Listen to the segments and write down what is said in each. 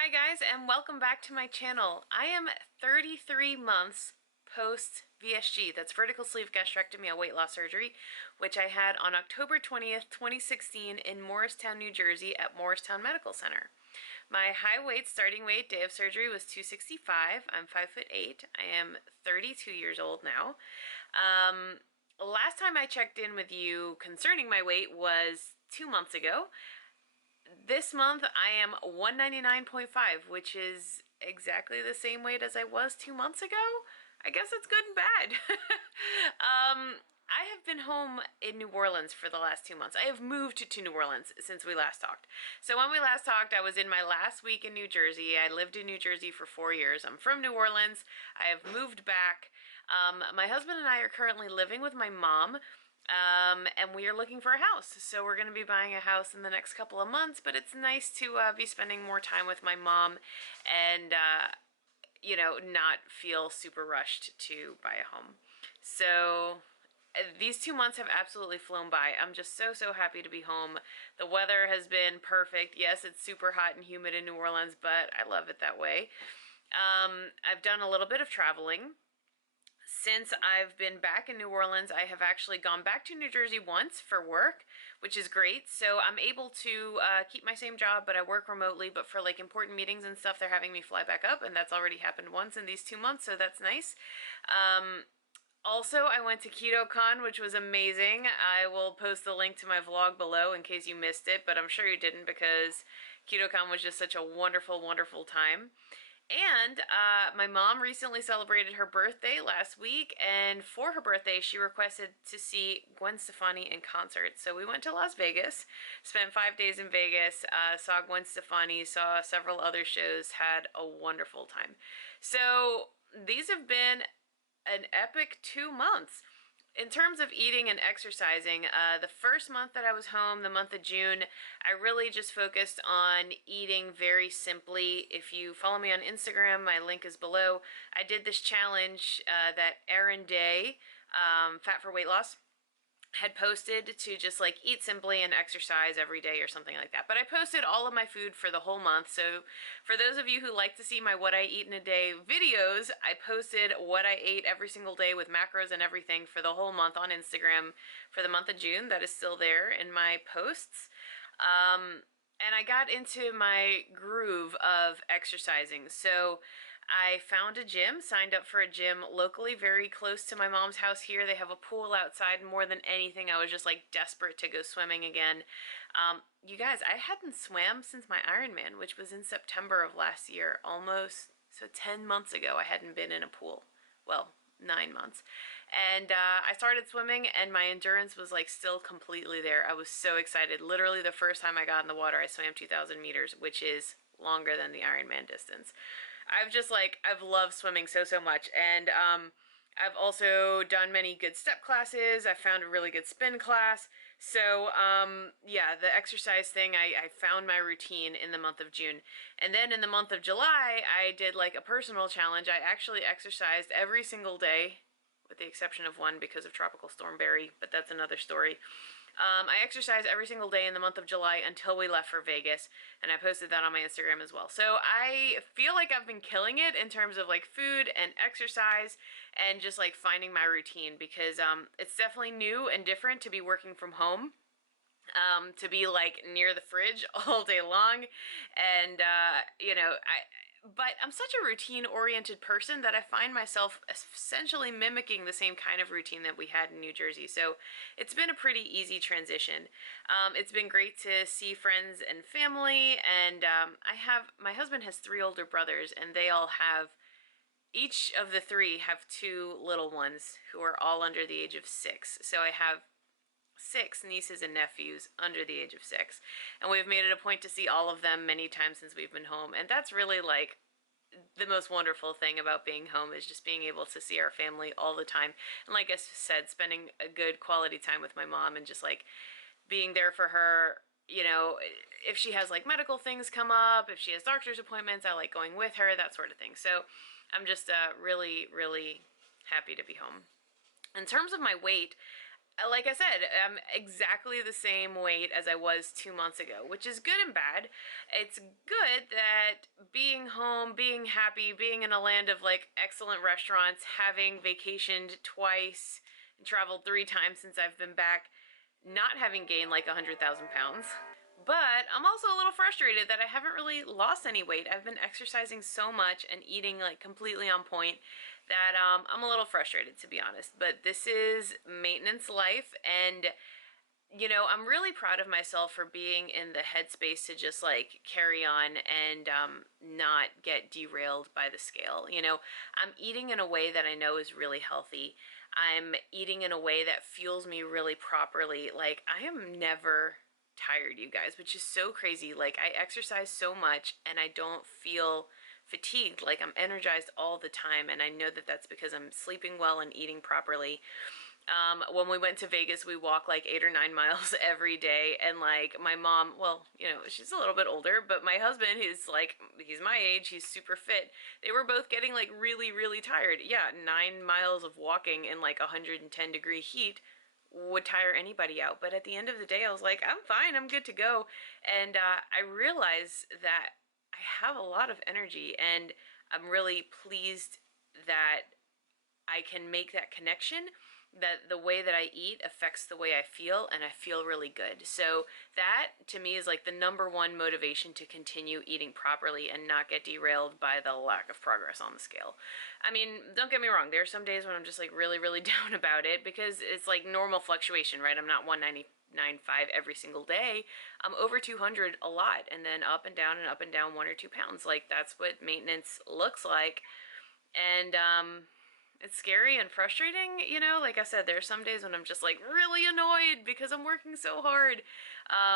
Hi guys, and welcome back to my channel. I am 33 months post VSG, that's vertical sleeve gastrectomy, a weight loss surgery, which I had on October 20th, 2016 in Morristown, New Jersey at Morristown Medical Center. My high weight starting weight day of surgery was 265. I'm 5'8". I am 32 years old now. Last time I checked in with you concerning my weight was 2 months ago. This month I am 199.5, which is exactly the same weight as I was 2 months ago. I guess it's good and bad. I have been home in New Orleans for the last 2 months. I have moved to New Orleans since we last talked. So when we last talked, I was in my last week in New Jersey. I lived in New Jersey for 4 years. I'm from New Orleans. I have moved back. My husband and I are currently living with my mom. And we are looking for a house, so we're going to be buying a house in the next couple of months, but it's nice to be spending more time with my mom and, you know, not feel super rushed to buy a home. So these 2 months have absolutely flown by. I'm just so happy to be home. The weather has been perfect. Yes, it's super hot and humid in New Orleans, but I love it that way. I've done a little bit of traveling. Since I've been back in New Orleans, I have actually gone back to New Jersey once for work, which is great. So I'm able to keep my same job, but I work remotely. But for like important meetings and stuff, they're having me fly back up, and that's already happened once in these 2 months, so that's nice. Also, I went to KetoCon, which was amazing. I will post the link to my vlog below in case you missed it, but I'm sure you didn't because KetoCon was just such a wonderful time. And my mom recently celebrated her birthday last week, and for her birthday, she requested to see Gwen Stefani in concert. So we went to Las Vegas, spent 5 days in Vegas, saw Gwen Stefani, saw several other shows, had a wonderful time. So these have been an epic 2 months. In terms of eating and exercising, the first month that I was home, the month of June, I really just focused on eating very simply. If you follow me on Instagram, my link is below. I did this challenge that Erin Day, Fat for Weight Loss, had posted to just like eat simply and exercise every day or something like that. But I posted all of my food for the whole month. So for those of you who like to see my what I eat in a day videos, I posted what I ate every single day with macros and everything for the whole month on Instagram for the month of June. That is still there in my posts. And I got into my groove of exercising. So I found a gym, signed up for a gym locally, very close to my mom's house here. They have a pool outside. More than anything, I was just like desperate to go swimming again. You guys, I hadn't swam since my Ironman, which was in September of last year, almost, so 10 months ago I hadn't been in a pool. Well, 9 months. And I started swimming and my endurance was like still completely there. I was so excited. Literally the first time I got in the water, I swam 2,000 meters, which is longer than the Ironman distance. I've loved swimming so much, and I've also done many good step classes. I found a really good spin class. So yeah, the exercise thing, I found my routine in the month of June. And then in the month of July, I did like a personal challenge. I actually exercised every single day, with the exception of one because of Tropical Storm Barry, but that's another story. I exercised every single day in the month of July until we left for Vegas, and I posted that on my Instagram as well. So I feel like I've been killing it in terms of like food and exercise and just like finding my routine, because it's definitely new and different to be working from home. To be like near the fridge all day long, and you know, but I'm such a routine-oriented person that I find myself essentially mimicking the same kind of routine that we had in New Jersey. So it's been a pretty easy transition. It's been great to see friends and family, and my husband has 3 older brothers, and they all have, each of the 3 have 2 little ones who are all under the age of 6. So I have 6 nieces and nephews under the age of 6, and we've made it a point to see all of them many times since we've been home. And that's really like the most wonderful thing about being home, is just being able to see our family all the time. And like I said, spending a good quality time with my mom and just like being there for her. You know, if she has like medical things come up, if she has doctor's appointments, I like going with her, that sort of thing. So I'm just really happy to be home. In terms of my weight, like I said, I'm exactly the same weight as I was 2 months ago, which is good and bad. It's good that being home, being happy, being in a land of like excellent restaurants, having vacationed twice and traveled 3 times since I've been back, not having gained like 100,000 pounds. But I'm also a little frustrated that I haven't really lost any weight. I've been exercising so much and eating like completely on point that I'm a little frustrated, to be honest. But this is maintenance life, and you know, I'm really proud of myself for being in the headspace to just like carry on and not get derailed by the scale. You know, I'm eating in a way that I know is really healthy. I'm eating in a way that fuels me really properly. Like, I am never tired, you guys, which is so crazy. Like, I exercise so much and I don't feel fatigued. Like, I'm energized all the time, and I know that that's because I'm sleeping well and eating properly. When we went to Vegas, we walked like 8 or 9 miles every day. And like my mom, well, you know, she's a little bit older, but my husband, who's like, he's my age, he's super fit. They were both getting like really, really tired. Yeah, 9 miles of walking in like 110-degree heat would tire anybody out. But at the end of the day, I was like, I'm fine, I'm good to go. And I realized that I have a lot of energy, and I'm really pleased that I can make that connection, that the way that I eat affects the way I feel, and I feel really good. So that to me is like the #1 motivation to continue eating properly and not get derailed by the lack of progress on the scale. I mean, don't get me wrong, there are some days when I'm just like really, really down about it, because it's like normal fluctuation, right? I'm not 199.5 every single day. I'm over 200 a lot, and then up and down 1 or 2 pounds. Like, that's what maintenance looks like. And it's scary and frustrating, you know. Like I said, there are some days when I'm just like really annoyed because I'm working so hard.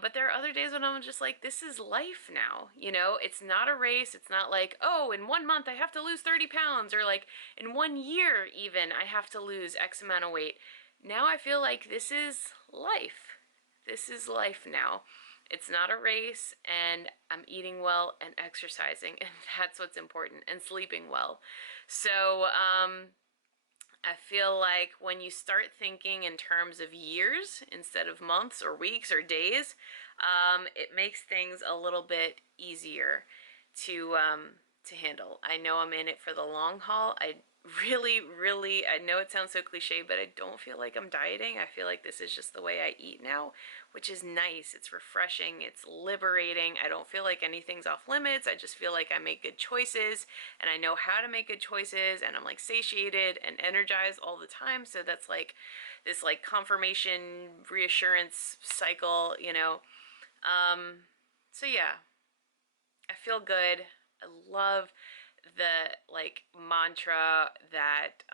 But there are other days when I'm just like, this is life now, you know. It's not a race. It's not like, oh, in 1 month I have to lose 30 pounds, or like in 1 year even I have to lose X amount of weight. Now I feel like this is life. This is life now. It's not a race, and I'm eating well and exercising, and that's what's important, and sleeping well. So, I feel like when you start thinking in terms of years instead of months or weeks or days, it makes things a little bit easier to handle. I know I'm in it for the long haul. I really, I know it sounds so cliche, but I don't feel like I'm dieting. I feel like this is just the way I eat now, which is nice. It's refreshing. It's liberating. I don't feel like anything's off limits. I just feel like I make good choices, and I know how to make good choices, and I'm like satiated and energized all the time. So that's like this like confirmation, reassurance cycle, you know. So yeah, I feel good. I love the like mantra that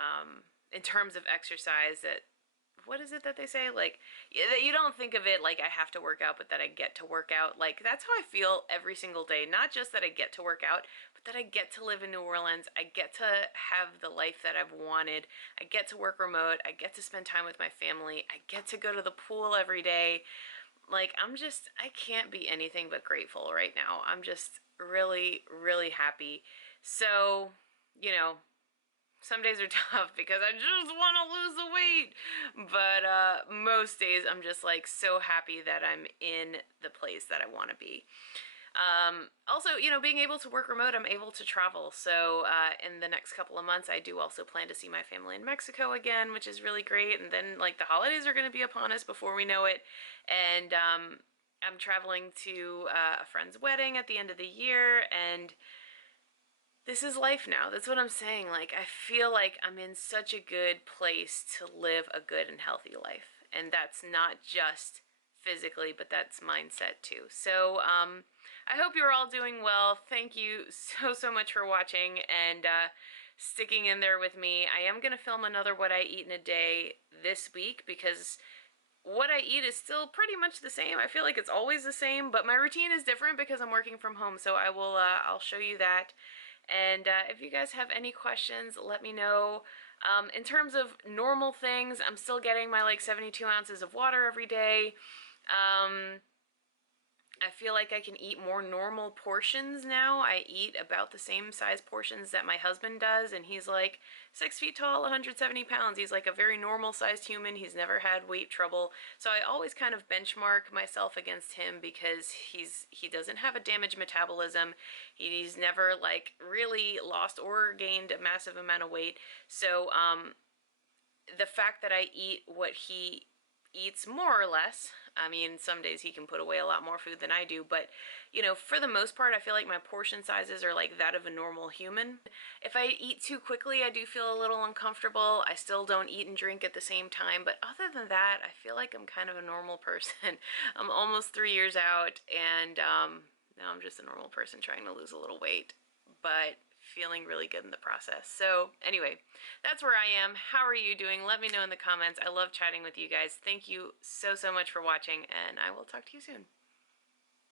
in terms of exercise, that what is it that they say, like, that you don't think of it like I have to work out, but that I get to work out. Like, that's how I feel every single day. Not just that I get to work out, but that I get to live in New Orleans. I get to have the life that I've wanted. I get to work remote. I get to spend time with my family. I get to go to the pool every day. Like, I can't be anything but grateful right now. I'm just really, really happy. So, you know, some days are tough because I just want to lose the weight. But most days I'm just like so happy that I'm in the place that I want to be. Also, you know, being able to work remote, I'm able to travel. So in the next couple of months, I do also plan to see my family in Mexico again, which is really great. And then like the holidays are going to be upon us before we know it. And I'm traveling to a friend's wedding at the end of the year, and this is life now. That's what I'm saying. Like, I feel like I'm in such a good place to live a good and healthy life. And that's not just physically, but that's mindset too. So, I hope you're all doing well. Thank you so much for watching and sticking in there with me. I am going to film another What I Eat in a Day this week, because what I eat is still pretty much the same. I feel like it's always the same, but my routine is different because I'm working from home. So I will, I'll show you that. And if you guys have any questions, let me know. In terms of normal things, I'm still getting my like 72 ounces of water every day. I feel like I can eat more normal portions now. I eat about the same size portions that my husband does, and he's like 6 feet tall, 170 pounds. He's like a very normal sized human. He's never had weight trouble. So I always kind of benchmark myself against him because he doesn't have a damaged metabolism. He's never like really lost or gained a massive amount of weight. So the fact that I eat what he eats more or less. I mean, some days he can put away a lot more food than I do, but you know, for the most part, I feel like my portion sizes are like that of a normal human. If I eat too quickly, I do feel a little uncomfortable. I still don't eat and drink at the same time, but other than that, I feel like I'm kind of a normal person. I'm almost 3 years out, and now I'm just a normal person trying to lose a little weight, but feeling really good in the process. So anyway, that's where I am. How are you doing? Let me know in the comments. I love chatting with you guys. Thank you so much for watching, and I will talk to you soon.